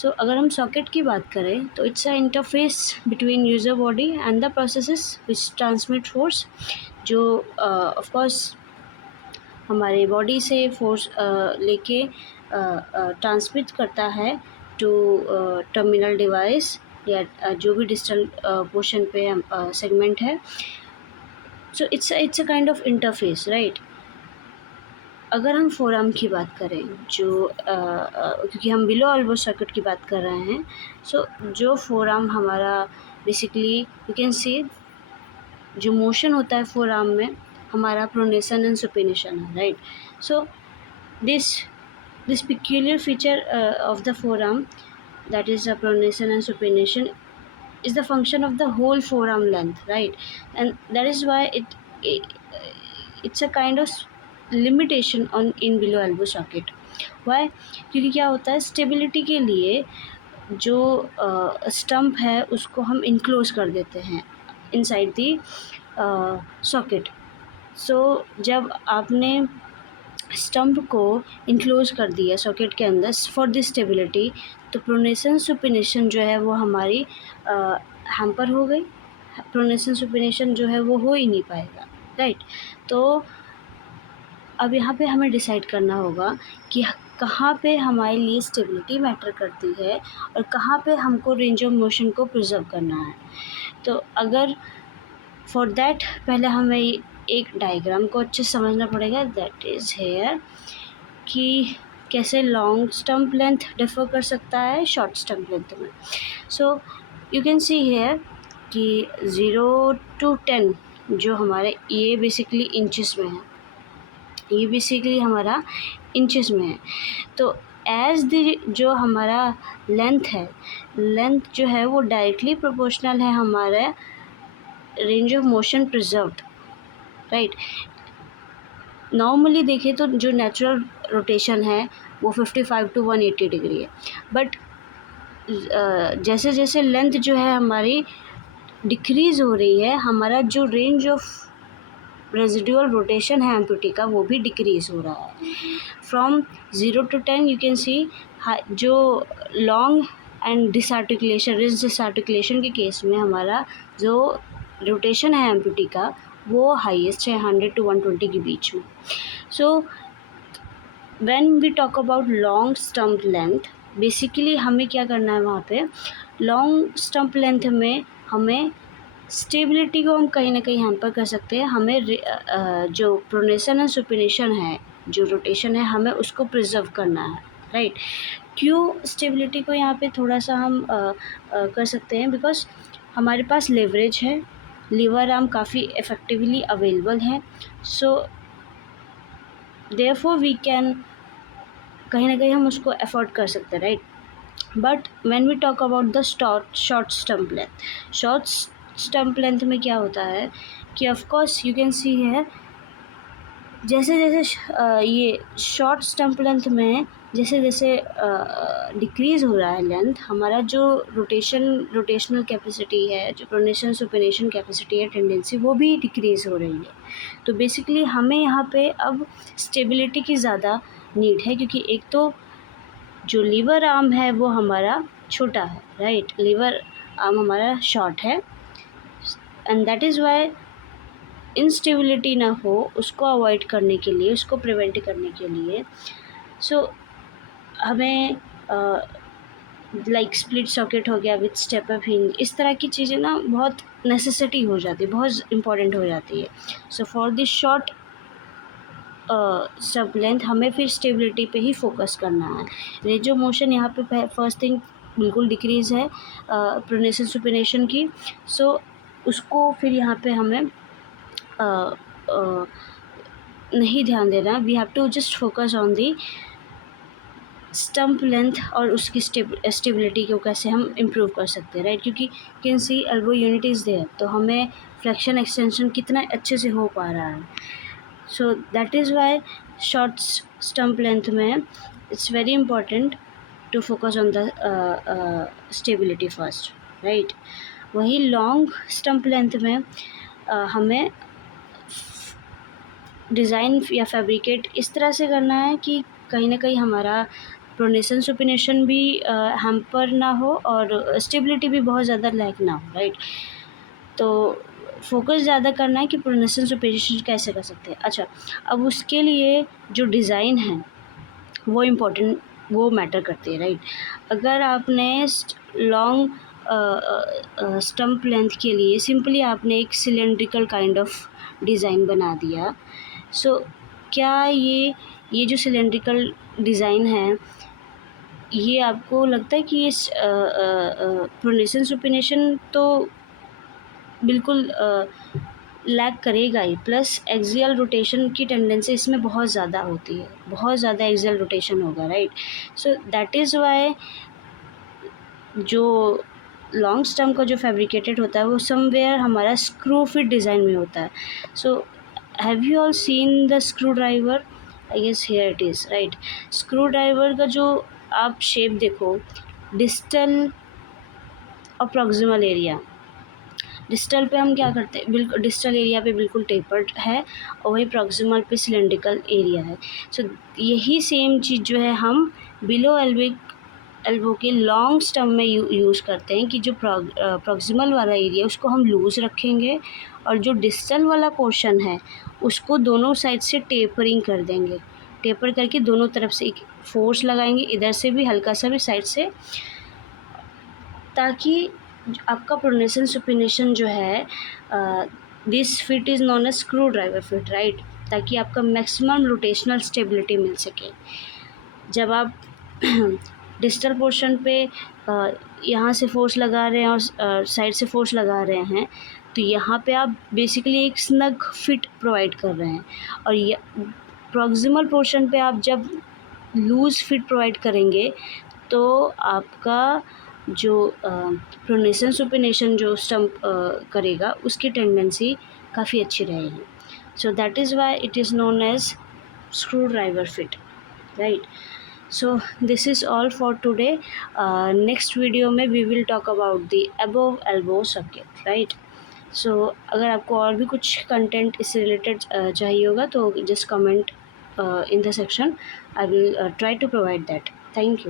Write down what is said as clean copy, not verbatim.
सो अगर हम सॉकेट की बात करें तो it's a interface between user body and the processes which transmit force, जो ऑफ कोर्स हमारे बॉडी से फोर्स लेके ट्रांसमिट करता है टू टर्मिनल डिवाइस या जो भी डिस्टल पोर्शन पे सेगमेंट है. So it's a kind of interface, right. अगर हम फोरआर्म की बात करें, जो क्योंकि हम बिलो एल्बो सर्किट की बात कर रहे हैं, सो जो फोरआर्म हमारा बेसिकली यू कैन सी जो मोशन होता है फोरआर्म में हमारा प्रोनेशन एंड सुपिनेशन है, right. So this peculiar feature of the forearm, that is the pronation and supination, is the function of the whole forearm length, right. And that is why it's a kind of limitation on in below elbow socket. why? क्योंकि क्या होता है, stability के लिए जो stump है उसको हम इनक्लोज कर देते हैं इनसाइड दी सॉकेट. सो जब आपने स्टम्प को इनक्लोज कर दिया सॉकेट के अंदर फॉर दिस स्टेबिलिटी, तो प्रोनेशन सुपिनेशन जो है वो हमारी हैम्पर हो गई. प्रोनेशन सुपिनेशन जो है वो हो ही नहीं पाएगा, राइट. तो अब यहाँ पे हमें डिसाइड करना होगा कि कहाँ पे हमारे लिए स्टेबिलिटी मैटर करती है और कहाँ पे हमको रेंज ऑफ मोशन को प्रिजर्व करना है. तो अगर फॉर दैट पहले हमें एक डायग्राम को अच्छे से समझना पड़ेगा, दैट इज़ हेयर, कि कैसे लॉन्ग स्टम्प लेंथ डिफर कर सकता है शॉर्ट स्टम्प लेंथ में. So you can see here कि 0 to 10 जो हमारे ये बेसिकली इंचेस में है, ये बेसिकली हमारा इंचेस में है. तो एज द जो हमारा लेंथ है, लेंथ जो है वो डायरेक्टली प्रोपोर्शनल है हमारे range of motion preserved, right. Normally देखें तो जो नेचुरल रोटेशन है वो 55 to 180 डिग्री है, बट जैसे जैसे लेंथ जो है हमारी डिक्रीज़ हो रही है, हमारा जो रेंज ऑफ रेजिडुअल रोटेशन है एम्प्यूटी का वो भी डिक्रीज़ हो रहा है. फ्रॉम 0 to 10 यू कैन सी जो लॉन्ग एंड डिसआर्टिकुलेशन, रिस्ट डिसआर्टिकुलेशन के केस में हमारा जो रोटेशन है एम्प्यूटी का वो हाईएस्ट है 100 to 120 के बीच में. So when we talk about long stump length, basically हमें क्या करना है वहाँ पे, लॉन्ग स्टम्प लेंथ में हमें स्टेबिलिटी को हम कहीं ना कहीं हैम्पर कर सकते हैं. हमें जो प्रोनेशन एंड सुपिनेशन है, जो रोटेशन है, हमें उसको प्रिजर्व करना है, राइट. क्यों स्टेबिलिटी को यहाँ पे थोड़ा सा हम कर सकते हैं, बिकॉज हमारे पास लेवरेज है, लीवर आर्म काफ़ी इफ़ेक्टिवली अवेलेबल है. सो देयरफॉर वी कैन कहीं ना कहीं हम उसको अफोर्ड कर सकते हैं, right. But when we talk about the short stump length, short stump length में क्या होता है कि of course you can see है जैसे जैसे ये शॉर्ट स्टम्प लेंथ में जैसे जैसे डिक्रीज़ हो रहा है लेंथ, हमारा जो रोटेशनल कैपेसिटी है, जो प्रोनेशन सुपिनेशन कैपेसिटी है, टेंडेंसी, वो भी डिक्रीज़ हो रही है. तो बेसिकली हमें यहाँ पे अब स्टेबिलिटी की ज़्यादा नीड है, क्योंकि एक तो जो लीवर आर्म है वो हमारा छोटा है, राइट. लीवर आर्म हमारा शॉर्ट है and that is Y instability ना हो, उसको अवॉइड करने के लिए, उसको प्रिवेंट करने के लिए, सो हमें लाइक स्प्लिट सॉकेट हो गया विथ स्टेप अप हिंज, इस तरह की चीज़ें ना बहुत नेसेसिटी हो जाती है, बहुत इंपॉर्टेंट हो जाती है. So for this short stump length हमें फिर स्टेबिलिटी पे ही फोकस करना है. रेंज ऑफ मोशन यहाँ पे फर्स्ट थिंग बिल्कुल डिक्रीज़ है प्रोनेशन सुपिनेशन की. सो उसको फिर यहाँ पे हमें नहीं ध्यान देना. We have to just focus on the stump length और उसकी स्टेबिलिटी को कैसे हम इम्प्रूव कर सकते हैं, राइट. क्योंकि can see elbow unit is there, तो हमें फ्लेक्शन एक्सटेंशन कितना अच्छे से हो पा रहा है. So that is why short stump length में it's very important to focus on the stability first, right. वही लॉन्ग स्टम्प लेंथ में हमें डिज़ाइन या फैब्रिकेट इस तरह से करना है कि कहीं ना कहीं हमारा प्रोनेशन सुपिनेशन भी हैम्पर ना हो और स्टेबिलिटी भी बहुत ज़्यादा लैक ना हो, राइट। तो फोकस ज़्यादा करना है कि प्रोनेशन सुपिनेशन कैसे कर सकते हैं। अच्छा, अब उसके लिए जो डिज़ाइन है वो इम्पोर्टेंट, वो मैटर करती है, राइट। अगर आपने लॉन्ग स्टम्प लेंथ के लिए सिंपली आपने एक सिलेंड्रिकल काइंड ऑफ डिज़ाइन बना दिया, सो क्या ये जो सिलेंड्रिकल डिज़ाइन है, ये आपको लगता है कि इस प्रोनेशन सुपिनेशन तो बिल्कुल लैक करेगा ही, प्लस एक्सियल रोटेशन की टेंडेंसी इसमें बहुत ज़्यादा होती है, बहुत ज़्यादा एक्सियल रोटेशन होगा, right. So that is Y जो लॉन्ग स्टम्प का जो फैब्रिकेटेड होता है वो समवेयर हमारा स्क्रू फिट डिज़ाइन में होता है। So have you all seen the screwdriver? I guess here it is, right. Screwdriver का जो आप शेप देखो, डिस्टल और प्रॉक्सिमल एरिया, डिस्टल पे हम क्या करते हैं, बिल्कुल डिस्टल एरिया पे बिल्कुल टेपर्ड है और वही प्रॉक्सिमल पे सिलेंड्रिकल एरिया है। सो यही सेम चीज़ जो है हम बिलो एल्बो के लॉन्ग स्टम्प में यूज़ करते हैं कि जो प्रॉक्सिमल वाला एरिया उसको हम लूज़ रखेंगे और जो डिस्टल वाला पोर्शन है उसको दोनों साइड से टेपरिंग कर देंगे, टेपर करके दोनों तरफ से एक फोर्स लगाएंगे, इधर से भी हल्का सा भी साइड से, ताकि आपका प्रोनेशन सुपिनेशन जो है, this fit is known as screwdriver fit, right, ताकि आपका मैक्सिमम रोटेशनल स्टेबिलिटी मिल सके। जब आप डिस्टल पोर्शन पे यहाँ से फोर्स लगा रहे हैं और साइड से फोर्स लगा रहे हैं, तो यहाँ पे आप बेसिकली एक स्नग फिट प्रोवाइड कर रहे हैं, और ये प्रॉक्सिमल पोर्शन पे आप जब लूज़ फिट प्रोवाइड करेंगे तो आपका जो प्रोनेशन सुपिनेशन जो स्टम्प करेगा उसकी टेंडेंसी काफ़ी अच्छी रहेगी। So that is why it is known as screwdriver fit, right. So this is all for today. Next video में we will talk about the above elbow circuit, right. So अगर आपको और भी कुछ content इससे related चाहिए होगा तो just comment in the section. I will try to provide that. Thank you.